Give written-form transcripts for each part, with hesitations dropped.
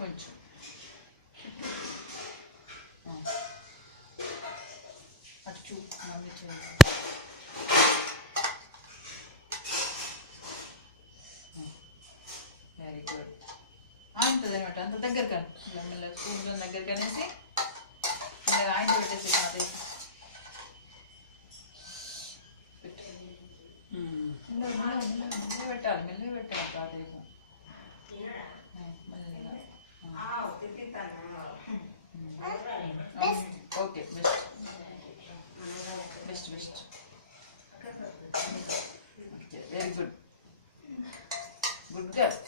కొంచెం అటు చూ మమ్మీ చేయాలి. Very good. ఆయింటుంది అనమాట. అంత దగ్గర కానీ మెల్లగా స్పూన్ దగ్గర కనేసి మెల్లగా ఆయింత పెట్టేసి అదే మెల్లగా పెట్టాలి. మెల్లగా పెట్టాలి కాదేమో మెల్లగా. Okay best best best. Very good. Good girl.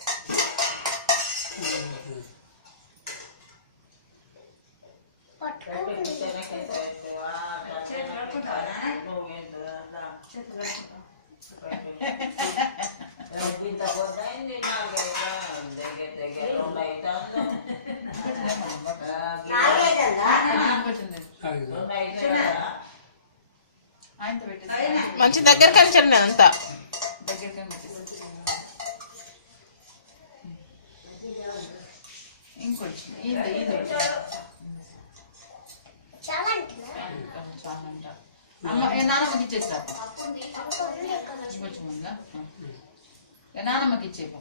మంచి దగ్గర కలిసి అంతా దగ్గర ఇంకొంచెం ఇది ఇది చాలంట. అమ్మ నానమ్మకి ఇచ్చేసా కొంచెం ఉందా నానమ్మకి ఇచ్చేపా.